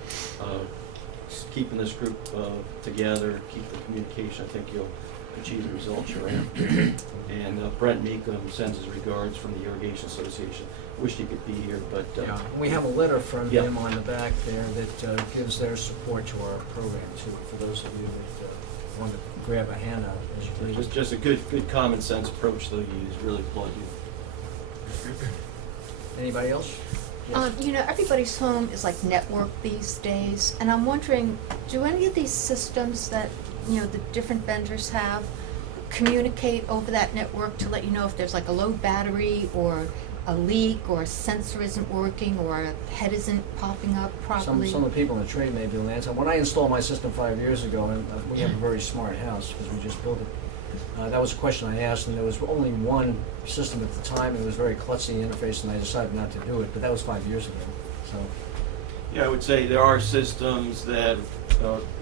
keeping this group together, keep the communication, I think you'll achieve the results you're after. And Brent Meekum sends his regards from the Irrigation Association. Wish he could be here, but yeah, we have a letter from yeah. him on the back there that gives their support to our program too, for those of you that want to grab a handout as you please. Just a good common sense approach though you use. Really applaud you. Anybody else? Yes. Everybody's home is like networked these days, and I'm wondering, do any of these systems that, the different vendors have communicate over that network to let you know if there's like a low battery or a leak or a sensor isn't working or a head isn't popping up properly? Some of the people in the trade may be able to answer. When I installed my system 5 years ago, and we have a very smart house because we just built it, that was a question I asked, and there was only one system at the time. It was very klutzy interface, and I decided not to do it, but that was 5 years ago. So, yeah, I would say there are systems that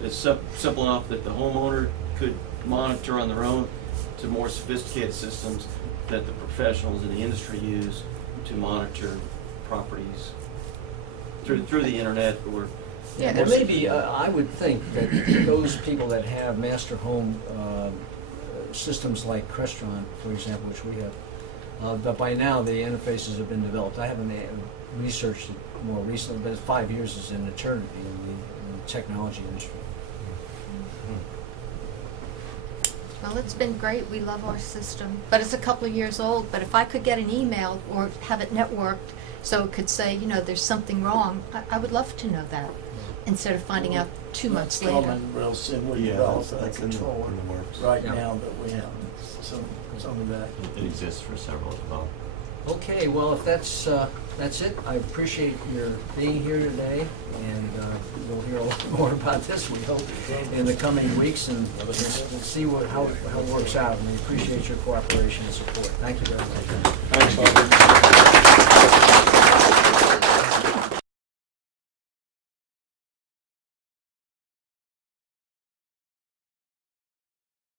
is simple enough that the homeowner could monitor on their own, to more sophisticated systems that the professionals in the industry use to monitor properties through the internet or. yeah, there may be. I would think that those people that have master home systems like Crestron, for example, which we have, but by now the interfaces have been developed. I haven't researched it more recently, but 5 years is an eternity in the technology industry. Well, it's been great. We love our system. But it's a couple of years old. But if I could get an email or have it networked so it could say, there's something wrong, I would love to know that instead of finding out 2 months later. Coming real soon. We're developing a controller right now that we have some of that. It exists for several as well. Okay, well, if that's it, I appreciate your being here today, and we'll hear a lot more about this, we hope, in the coming weeks, and we'll see how it works out, and we appreciate your cooperation and support. Thank you very much. Thanks, Harvey.